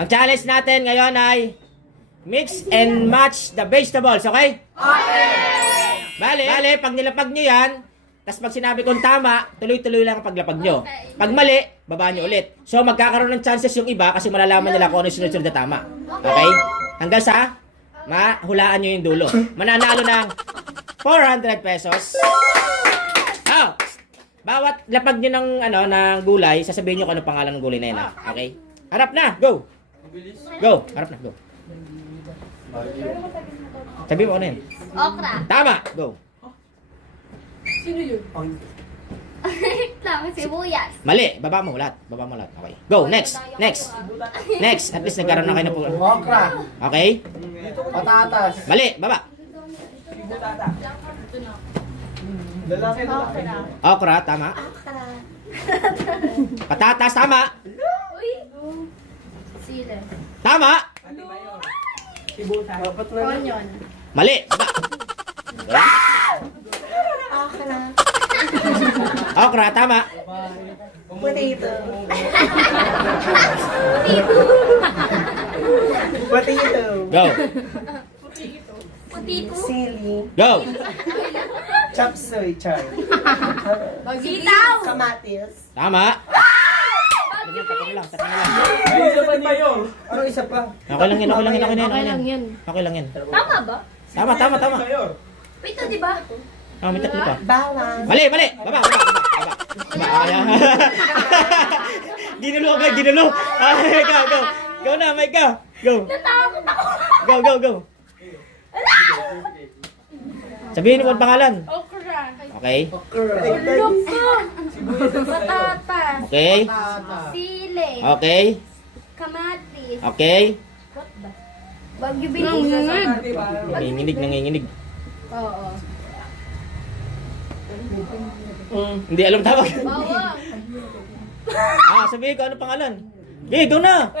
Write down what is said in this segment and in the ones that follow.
Ang challenge natin ngayon ay mix and match the vegetables, okay? Bale, pag nilapag nyo yan, tapos pag sinabi kong tama, tuloy-tuloy lang ang paglapag nyo. Pag mali, baba nyo ulit. So, magkakaroon ng chances yung iba kasi malalaman nila kung ano yung sunod-sunod na tama. Okay? Hanggang sa mahulaan nyo yung dulo. Mananalo ng 400 pesos. Oh, bawat lapag nyo ng gulay, sasabihin nyo kung ano pangalan ng gulay na yun. Okay? Harap na! Go! Go! Harap na! Go! Sabi mo ano yun? Okra. Tama! Go! Sino yun? Tama, sibuyas. Mali! Baba mo lahat. Baba mo lahat. Okay. Go! Next! Next! Next! At least nagkaroon na kayo na po. Okra. Okay? Patatas. Mali! Baba! Lalaki. Okra, tama. Patatas, tama. Uy. Sile. Tama. Onion. Mali. Baba. Okra, tama. Potato. Potato. Go. Putiko. Sili. Go. Chop suey char. Sitaw. Kamatis. Tama. Tatlo na lang. Ay, isa pa tayo. Ano isa pa? Okay lang yan. Okay lang yan. Okay lang yan. Tama ba? Tama. Wait, di ba? May tatlo pa. Bawang. Mali. Baba. Ayan. Ginulo agad, ginulo. Ay, go. Go na, Mike, go. Go. Natakot ako. Go. Sabihin mo ang pangalan. Okra. Okay. Ulok ko. Patatas. Okay. Sile. Okay. Kamatis. Okay. Bagyo Nanginginig. Oo. Hindi alam tawag. Bawang. Sabihin ko ano pangalan. Okay, go na.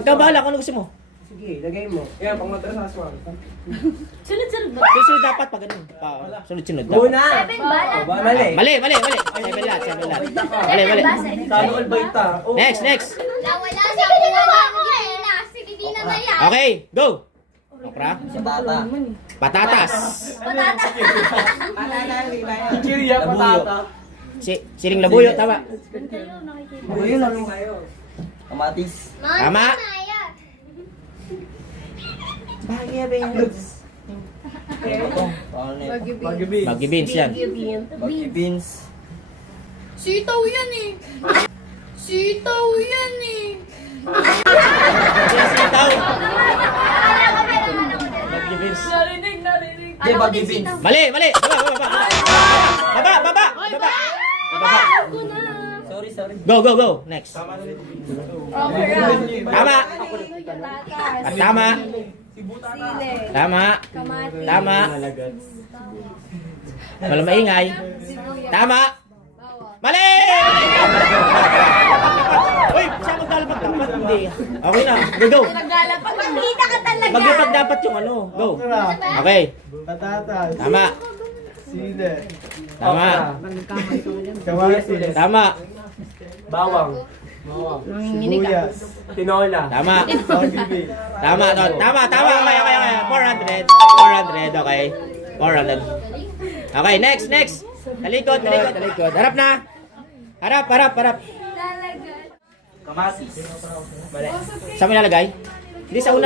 Ikaw bahala kung ano gusto mo. Sige, lagay mo. Yan, pang matrasaswan. Sunod-sunod ba? Sunod dapat pag ganun. Sunod-sunod dapat. Una. Seven balat. Mali. Mali. 7 lahat. Mali. Talo albayta. Next. Wala siya. Wala ko eh. Sige, di na na yan. Okay, go. Okra. Patata. Patatas. Patata. Chiriya, patata. Siling labuyo, tama. Ayun lang tayo. Kamatis. Tama. Bahaya beans. Baggy beans yan. Baggy beans. Sitaw yan eh. Sitaw. Baggy beans. Narinig. Di, baggy beans. Mali. Baba. Ako na. Sorry. Go. Next. Okra. Tama. Patatas. At tama. Sile. Tama. Kamatis. Tama. Wala maingay. Tama. Bawang. Mali! Uy, siya maglalapag dapat. Hindi. Okay na. Go. Naglalapag. Magkita ka talaga. Maglapag dapat yung ano. Go. Okay. Patatas. Tama. Sili. Tama. Kamatis. Tama. Bawang. Sibuyas. Tinola. Tama. Baggy beans. Tama. Okay. 400. Okay. 400. Okay, next. Talikod. Harap na. Harap. Lalagay. Kamatis. Mali. Saan mo ilalagay? Hindi, sa una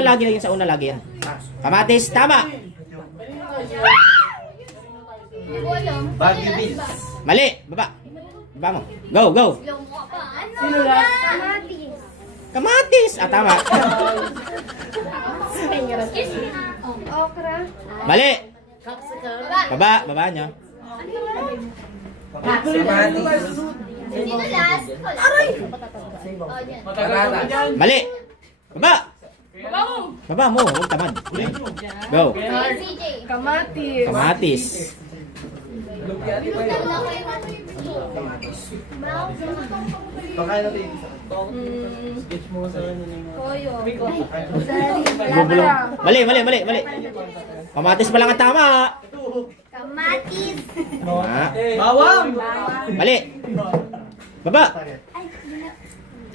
lagi yan. Kamatis. Tama. Hindi ko alam. Baggy beans. Mali. Baba mo. Go. Ano ba? Kamatis. Kamatis. Tama. Excuse me. Okra. Mali. Baba. Baba nyo. Kamatis. Sino last? Aray! Onion. Mali. Baba mo. Huwag tamad. Go. CJ. Kamatis. Kamatis. Pakain natin. Toyo. Bubulong. Mali. Kamatis pa lang ang tama. Kamatis. Tama. Bawang! Mali. Baba.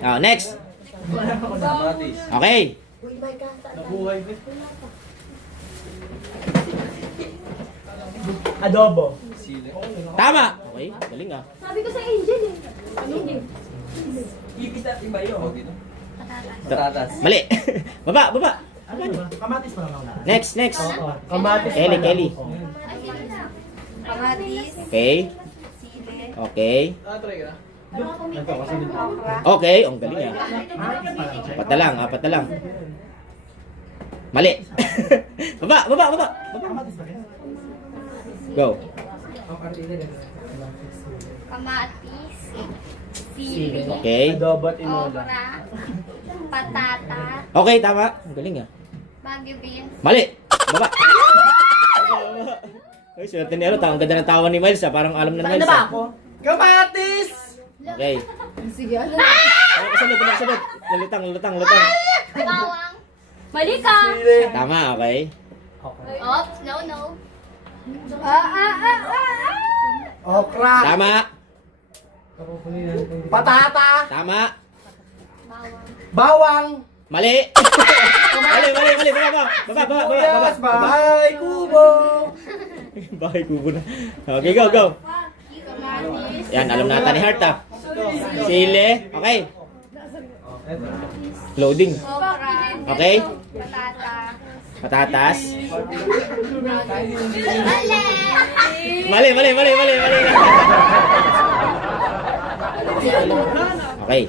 Oh, next. Kamatis. Okay. Nabuhay ko. Adobo. Sili. Tama. Okay, galing ah. Sabi ko sa Angel eh. Angel. Ibig natin ba yun? Patatas. Mali. Baba, baba. Kamatis pa lang. Next, next. Kamatis. Kelly, Kelly. Kamatis. Okay. Sili. Okay. Try ka na. Okra. Okay, ang galing ah. Apat na lang. Mali. Baba, baba, baba. Go. Kamatis. Sili. Okay. Adobo at inola. Okra. Patata. Okay, tama. Ang galing ah. Baguio beans. Mali. Baba. Ay, swerte ni ano, ang ganda ng tawa ni Miles ah. Parang alam na ni Miles ah. Kamatis! Okay. Sige, ano? Ay, kasunod. Lutang. Bawang. Mali ka. Sili. Tama, okay. Oops, no. Okra. Tama. Patata. Tama. Bawang. Bawang. Mali. Mali. Baba. Yes, bahay kubo. Bahay kubo na. Okay, go. Kamatis. Yan, alam nata ni Heart ah. Sili. Okay. Loading. Okra. Okay. Patata. Patatas. Mali. Mali. Okay.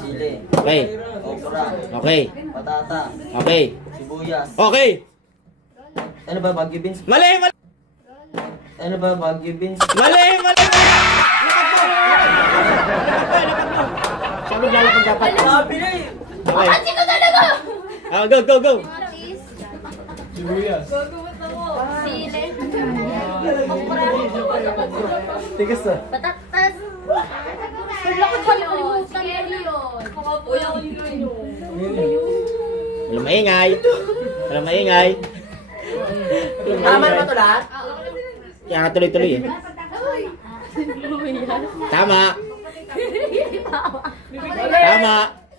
Sili. Okay. Okra. Okay. Patata. Okay. Sibuyas. Okay. Ano ba, Baguio beans? Mali. Ano ba, Baguio beans? Mali. Sabi lalapag dapat. Sabi na eh. Okay. Kasi ko talaga. Go. Kamatis. Sibuyas. Sili. Okra. Tigas na. Patatas. Wala ko pala kalimutan ko yun. Walang maingay. Tama naman ito lahat? Kaya nga tuloy-tuloy eh. Tama.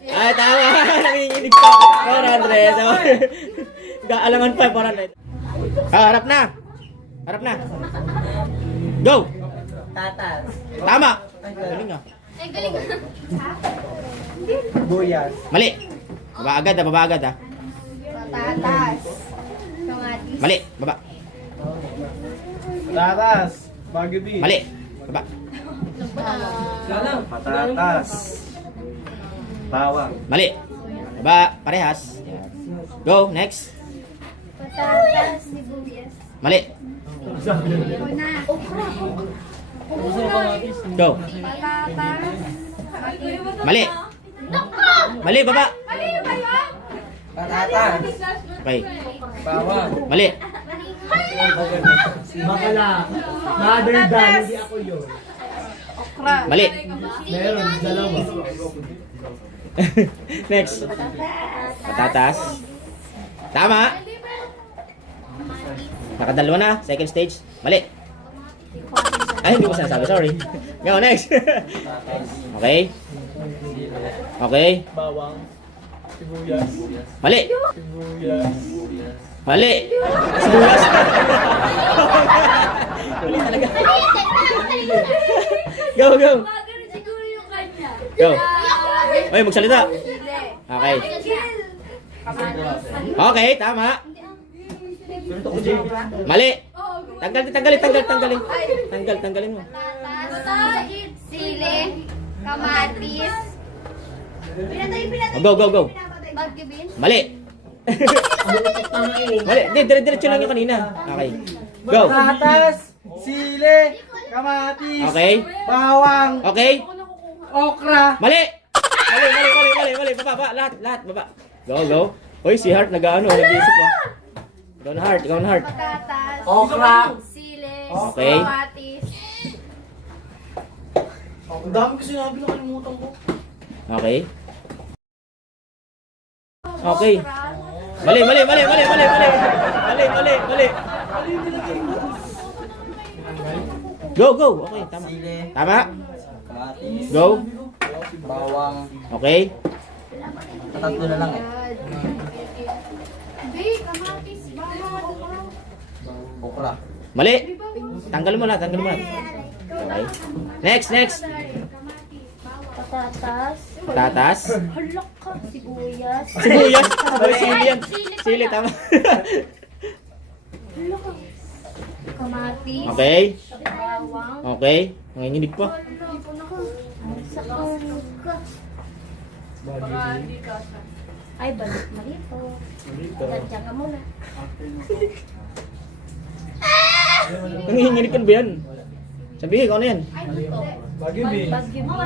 Ay, tama. Nanginginig pa. 400. Alangan pa, 400. Harap na. Go. Tatas. Tama. Galing ah. Ay, galing. Buyas. Mali. Baba agad ah. Patatas. Kamatis. Mali. Baba. Tatas. Baguio beans. Mali. Baba. Patatas. Bawang. Mali. Baba. Parehas. Yan. Go. Next. Patatas. Sibuyas. Mali. Okra. Go. Patatas. Mali. Mali. Baba. Patatas. Okay. Bawang. Mali. Makala. Mother than, hindi ako yun. Okra. Mali. Meron, dalawa. Next. Patatas. Tama. Nakadalawa na. Second stage. Mali. Ay, hindi ko sinasabi. Sorry. Go, next. Okay. Okay. Bawang. Sibuyas. Mali. Sibuyas. Mali. Sibuyas. Mali talaga. Go. Siguro yung kanya. Go. Oy, magsalita. Sili. Okay. Kamatis. Okay, tama. Mali. Tanggalin mo. Patatas. Sili. Kamatis. Oh, go. Baguio beans. Mali. Mali. Di, diretso lang yung kanina. Okay. Go. Patatas. Sili. Kamatis. Okay. Bawang. Okay. Okra. Mali. Mali. Baba. Lahat. Baba. Go. Hoy, si Heart nag-ano, nag-iisip pa. Ikaw na Heart. Patatas. Okra. Sili. Okay. Kamatis. Ang dami ko sinabi na kalimutan ko. Okay. Okay. Mali. Go. Okay, tama. Sili. Tama. Kamatis. Go. Bawang. Okay. Tatlo na lang eh. Hindi, kamatis. Bawang. Okra. Mali. Tanggalin mo na, tanggalin mo na. Okay. Next, next. Patatas. Patatas. Halak ka. Sibuyas. Sibuyas. Sabay sili yan. Sili, tama. Halak ka. Kamatis. Okay. Bawang. Okay. Nanginginig pa. Saka ka. Ay, balik mali po. Ganyan ka muna. Nanginginig ka ba yan? Sabihin ko ano yan. Bagyo, B.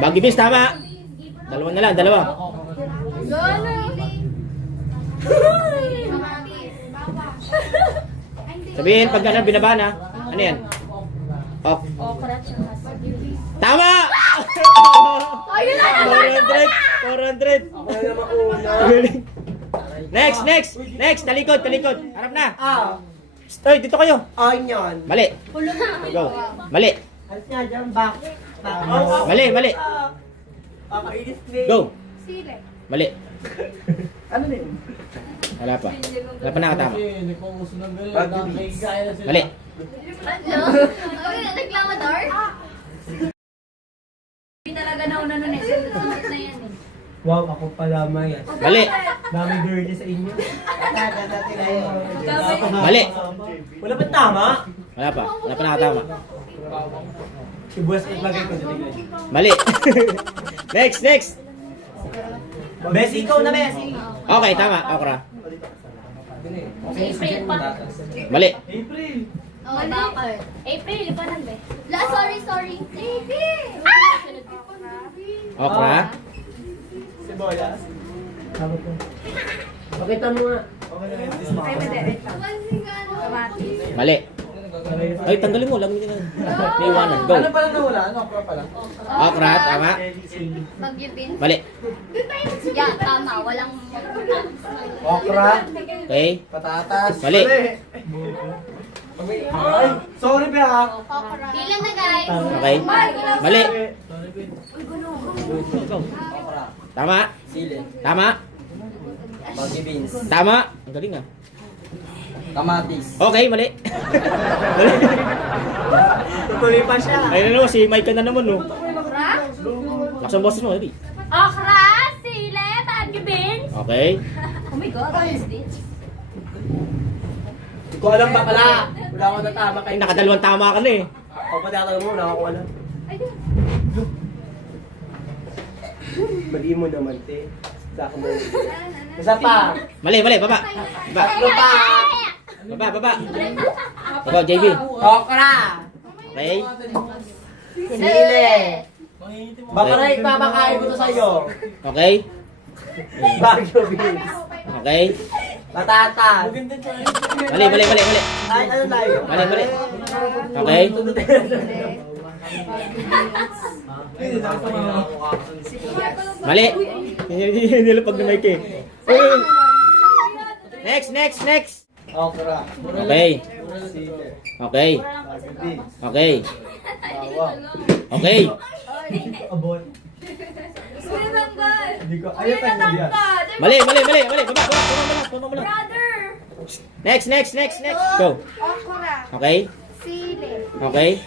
Baggy Beans, tama. Dalawa na lang, dalawa. Sabihin, pag ano, binaba na. Ano yan? Ok. Okra tsaka sibuyas. Tama! Ayun na 400! 400! Ako na naman una. Galing. Next, next! Next! Talikod, talikod! Harap na! Ah, Oy, dito kayo! onion. Mali! Go! Mali! Alis nga dyan, back. Mali, mali! Pakainis ni. Go! Sili. Mali! Ano na yun? Wala pa. Wala pa nakatama. Bagyo, B. Mali! Ano? Ay, naglamador? Hindi talaga nauna nun eh. Sunod na yan eh. Wow, ako pala Maya. Mali! Dami girly sa inyo. Mali! Wala ba tama? Wala pa. Wala pa nakatama. Ibuwas ko lagay ko dito. Mali! Next, next! Bessie, ikaw na Bessie. Okay, tama. Okra. April pa. Mali! April. Oh, bakit? April, pa lang ba? Sorry. April! Ah! Okra. Sibuyas. Tama po. Pakita mo nga. Mali! Ay, tanggalin mo. Lang nila. May iwanan. Go! Ano pala nawala? Ano okra pala? Okra, tama. Bagyo Beans. Mali. Yeah, tama. Walang... Okra. Okay. Patatas. Mali. Ay, sorry ba? Ilan na guys? Okay. Mali. Go. Okra. Tama. Sili. Tama. Baggy beans. Tama. Ang galing ah. Kamatis. Okay, mali. Mali. Tutuloy pa siya. Ayun na naman, si Mike na naman, no? Okra? Lakas ang boses mo, hindi. Okra, sile, bagyo beans. Okay. Oh my God, what is this? Hindi ko alam ba pala. Wala ako natama Ay, kay nakadalawang tama ka na eh. Ako pa tatanong mo, wala ako alam. Mali mo naman, te. Saka mo. Isa pa. Mali, mali, baba. Baba. Tatlo pa. Baba. Baba, JB. Okra. Okay. Sili. Baka na ipapakain ko to sa'yo. Okay. Bagyo beans. Okay. Patatas. Mali. Ay, ano tayo? Mali. Okay. Mali. Nilapag na Mike eh. Next. Okra. Okay. Sili. Okay. Beans. Okay. Bawang. Okay. Abon. Hindi ko. Ayaw tayo Sibuyas. Mali. Baba. Puno mo lang. Next. Go. Okra, Okay. sili, Okay.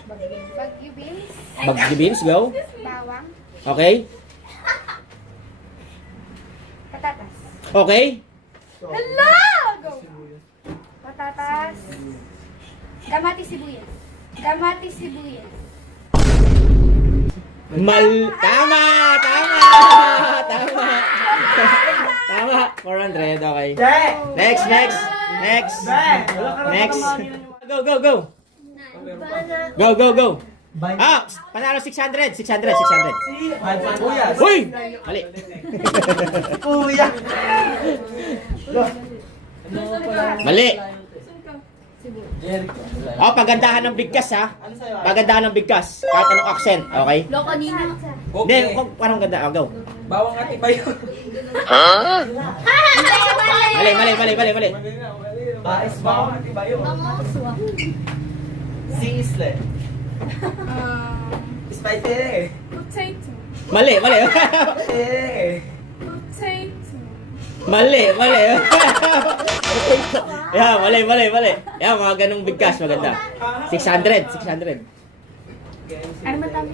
bagyo beans, Baggy beans, go. bawang, Okay. patatas. Okay. Hello! Go! Patatas. Kamatis sibuyas. Tama. Tama. 400, okay. Che! Next. Be! Go. Go. Ah, panalo 600. Sibuyas. Hoy! Mali. Kuya. Mali. Oh, pagandahan ng bigkas ha. Ano sa'yo? Pagandahan ng bigkas. Kahit anong accent, okay? Lo, kanina. Hindi, kung parang ganda. Oh, go. Bawang at iba yun. Mali. Bais bawang at iba yun. Si Isle. Spicy. Potato. Mali, mali. Potato. Mali, mali. Yan, mali, mali, mali. Yan, mga ganong bigkas, maganda. 600, 600. Ano ba tawag?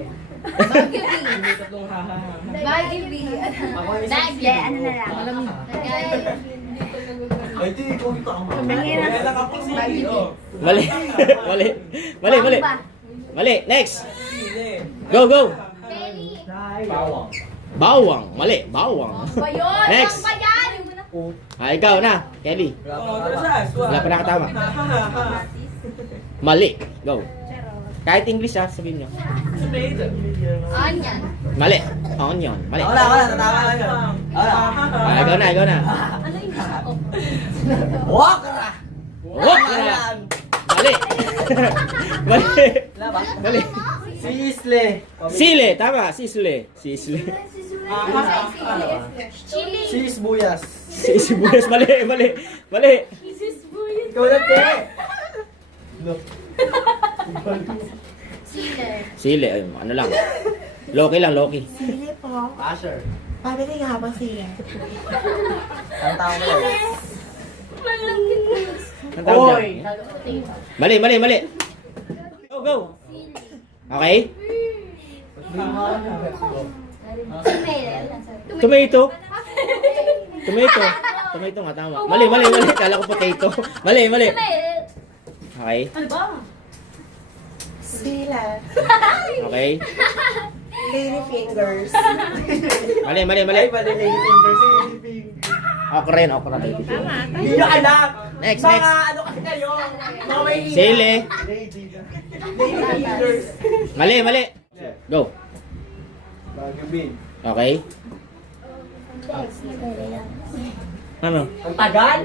May tatlong haha. Baggy B. Ako yung Bagle, ano na lang? Ay, di, ikaw yung tama. Mahirap. Kaya lang ako oh. Mali. Mali. Mali, mali. Mali, next. Sili. Go, go. Belly. Bawang. Bawang, mali, bawang. Ba yun? Next. Ano ba yan? Ikaw na, Kelly. Wala pa nakatama. Mali. Go. Kahit English ha, sabihin nyo. Onion. Mali. Onion. Mali. Wala, tatama ka. Wala. Ikaw na, ikaw na. Ano yung gusto? Wakra. Wok na. Mali. Mali. Wala ba? Mali. Sisle. Sile, tama. Sisle. Sisle. Chili. Sisbuyas. Sibuyas. Mali, mali. Mali. Ikaw na, te. Sealer. Sile, ay, ano lang. Loki lang, Loki. Sili po. Asher. Pabili nga ba sili? Ang tawag mo. Ang tawag dyan? Mali, mali, mali. Go, go. Okay? Tomato. Tomato. Tomato nga, tama. Mali, mali, mali. Kala ko potato. Mali, mali. Okay? Ano ba? Sila. Okay? Lady fingers. Mali, mali, mali. Ay, mali lady fingers. Okra rin, okra. Baby. Hindi nyo alam. Next, Mga next. ano kasi kayo. Mga may hina. Sili. Lady fingers. Mali, mali. Go. Bagyo bin. Okay? Ano? Ang tagal.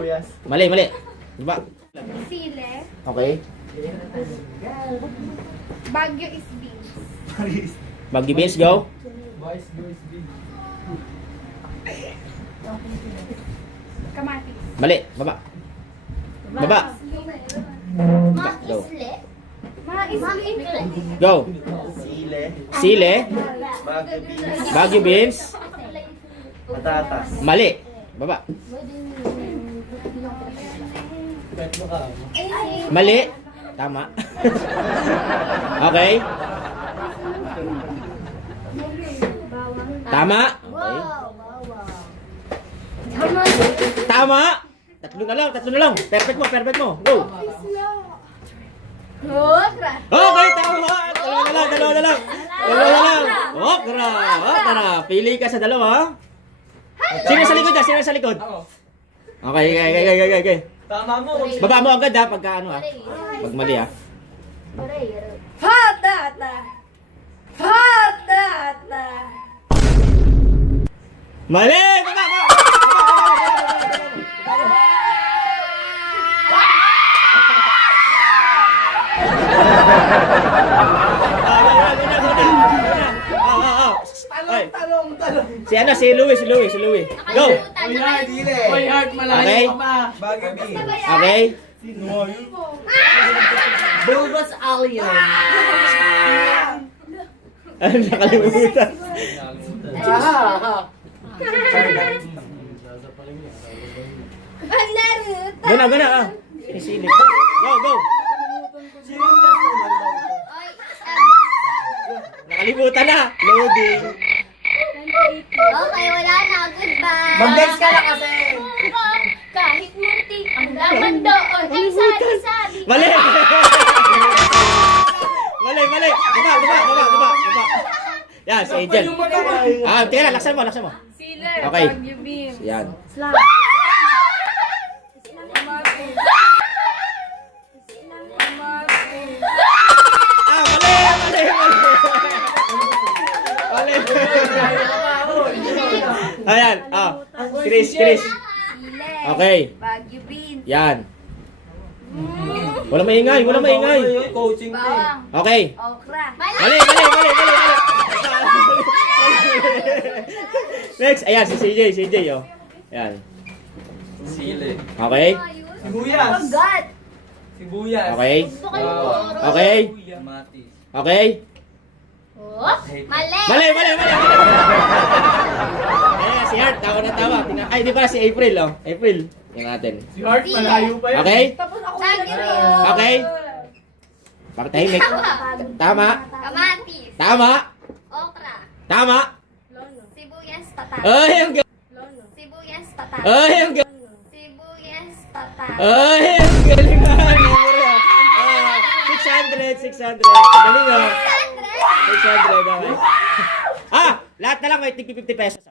Mali, mali. Diba? Sile. Okay? Baguio is beans. Baggy beans, go. Boys, boys, bin. Kamatis. Mali, baba. Baba. Go. Isle. Isle. Go. Sile. Sile. Bagyo bin. Baggy beans. Patatas. Mali. Baba. Bet mo ka. Mali. Tama. Okay. Tama. Okay. Tama. Tatlo na lang, tatlo na lang. Perfect mo, perfect mo. Go. Okra. Okay, tama. Dalawa na lang, dalawa na lang. Dalawa na lang. Okra, okra. Pili ka sa dalawa. Sino sa likod dyan? Sino sa likod? Ako. Okay, okay, okay, okay, okay. Tama mo. Baba mo agad ha, pagka ano ha. Pag mali ha. Patata. Patata. Mali! Baba, baba! Talong. Si ano, si Louie, si Louie, si Louie. Go! Oy, hard, dile. Oy, hard, Okay. malayo ka pa. Bagyo bin. Okay? Bulbous alien. Ano nakalimutan? Ang Naruto. Gana, gana ah. Isilip. Go, go! Oy, Nakalimutan na. Loading. okay, wala na. Goodbye. Mag-dance ka na kasi. Kahit muntik ang laman doon ay sabi-sabi. Mali! Mali, mali! Baba, baba, baba, baba, baba. Yan, si Angel. Ah, tingnan, laksan mo, laksan mo. Sili. Okay. Baggy beans. Yan. Ah, mali, mali, mali. Mali. Ayan, ah. Chris, Chris. Okay. Baggy beans. Yan. Walang maingay, walang maingay. Coaching to. Bawang. Okay. Okra. Mali, mali, mali, mali, mali. Next, ayan, si CJ, oh. Ayan. Sili. Okay? Sibuyas. Oh God. Sibuyas. Okay? Gusto ko yung Okay? Kamatis. Okay? Oh, mali. Mali. Eh, si Heart, tama na tama. Ay, di pala si April, oh. April. Tingnan natin. Si Heart, malayo pa yun. Okay? Sagiro. Okay? Papatahimik. Tama. Kamatis. Tama. Okra. Tama. Sibuyas patas. Ay, ang Sibuyas patas. Ay, ang Sibuyas patas. Ay, ang galing nga. 600. Galing nga. 600, okay. Lahat na lang may tig 50 pesos.